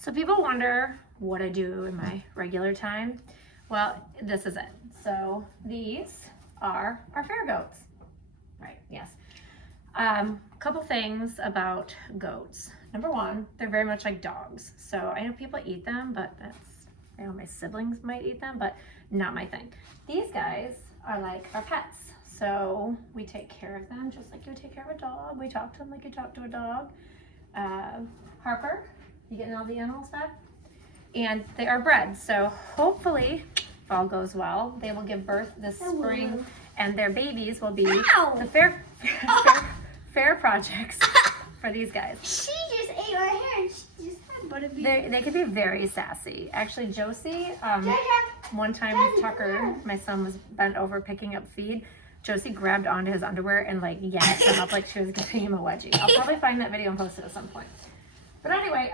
So people wonder what I do in my regular time. Well, this is it. So these are our fair goats. Right, yes. Couple things about goats. Number one, they're very much like dogs. So I know people eat them, but my siblings might eat them, but not my thing. These guys are like our pets. So we take care of them just like you would take care of a dog. We talk to them like you talk to a dog. Harper, you getting all the animal stuff? And they are bred. So hopefully, if all goes well, they will give birth this spring, and their babies will be the fair projects for these guys. She just ate my hair and she just had butterbean. They can be very sassy. Actually, Josie, one time Tucker, my son, was bent over picking up feed. Josie grabbed onto his underwear and like yanked him up like she was giving him a wedgie. I'll probably find that video and post it at some point. But anyway,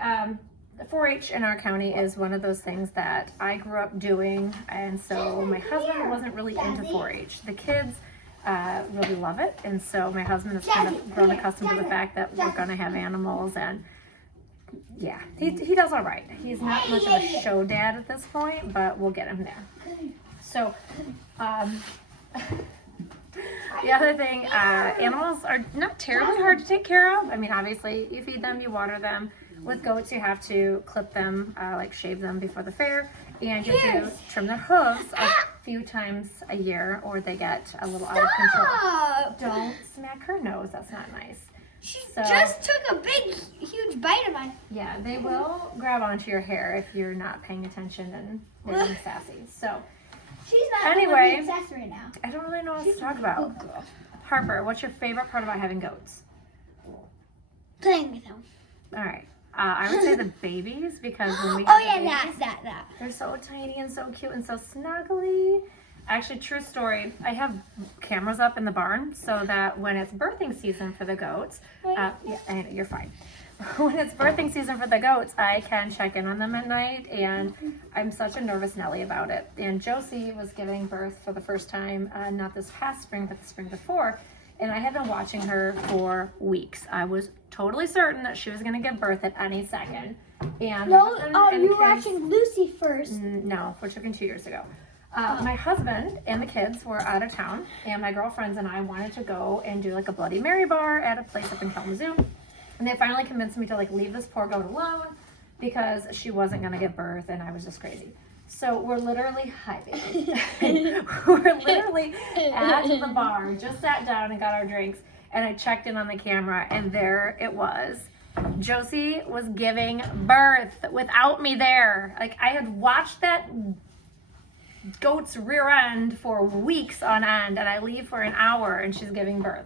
the 4-H in our county is one of those things that I grew up doing, and so my husband wasn't really into 4-H. The kids really love it, and so my husband has kind of grown accustomed to the fact that we're going to have animals, and yeah, he does all right. He's not much of a show dad at this point, but we'll get him there. So, the other thing, animals are not terribly hard to take care of. I mean, obviously, you feed them, you water them. With goats, you have to clip them, like shave them before the fair, and you have to trim their hooves a few times a year, or they get a little out of control. Don't smack her nose. That's not nice. She just took a big, huge bite of mine. Yeah, they will grab onto your hair if you're not paying attention and they're being sassy. So. She's not anyway, obsessed right now. I don't really know what to talk about. Harper, what's your favorite part about having goats? Playing with them. All right. I would say the babies, because when we have babies, that. they're so tiny and so cute and so snuggly. Actually, true story, I have cameras up in the barn so that when it's birthing season for the goats, you're fine. When it's birthing season for the goats, I can check in on them at night, and I'm such a nervous Nelly about it. And Josie was giving birth for the first time, not this past spring, but the spring before, and I had been watching her for weeks. I was totally certain that she was going to give birth at any second. And you were watching Lucy first. No, which took 2 years ago. My husband and the kids were out of town, and my girlfriends and I wanted to go and do like a Bloody Mary bar at a place up in Kalamazoo. And they finally convinced me to like leave this poor goat alone because she wasn't going to give birth, and I was just crazy. So we're literally, hi baby. We're literally at the bar, just sat down and got our drinks, and I checked in on the camera, and there it was. Josie was giving birth without me there. Like, I had watched that goat's rear end for weeks on end, and I leave for an hour and she's giving birth.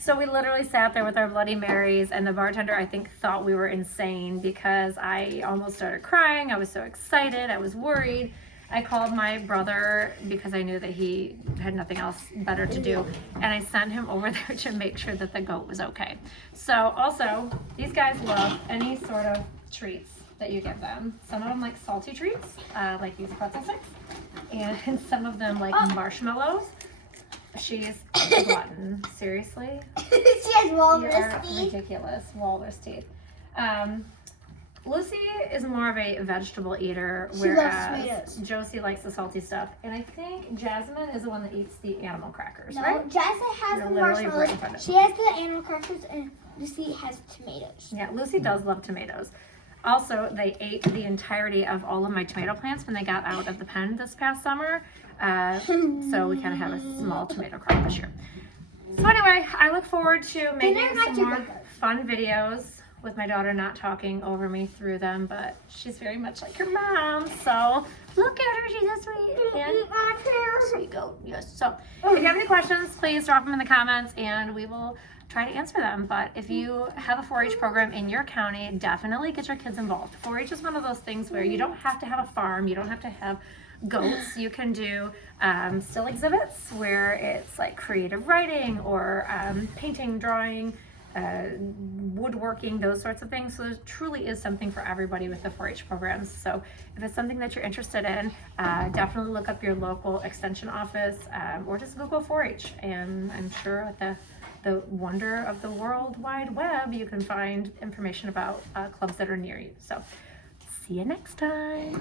So we literally sat there with our Bloody Marys, and the bartender, I think, thought we were insane because I almost started crying. I was so excited. I was worried. I called my brother because I knew that he had nothing else better to do, and I sent him over there to make sure that the goat was okay. So also, these guys love any sort of treats that you give them. Some of them like salty treats, like these pretzel sticks, and some of them like marshmallows. She's a glutton. Seriously? She has walrus teeth. You are ridiculous. Walrus teeth. Lucy is more of a vegetable eater, whereas Josie likes the salty stuff. And I think Jasmine is the one that eats the animal crackers, right? No, Jasmine has the marshmallows. She has the animal crackers, and Lucy has tomatoes. Yeah, Lucy does love tomatoes. Also, they ate the entirety of all of my tomato plants when they got out of the pen this past summer. So we kind of have a small tomato crop this year. So anyway, I look forward to making some more fun videos with my daughter not talking over me through them, but she's very much like her mom. So look at her, she's a sweet goat. Yes. So if you have any questions, please drop them in the comments and we will try to answer them. But if you have a 4-H program in your county, definitely get your kids involved. 4-H is one of those things where you don't have to have a farm, you don't have to have goats. You can do still exhibits where it's like creative writing or painting, drawing, woodworking, those sorts of things. So there truly is something for everybody with the 4-H programs. So if it's something that you're interested in, definitely look up your local extension office or just Google 4-H, and I'm sure at the wonder of the World Wide Web you can find information about clubs that are near you. So see you next time.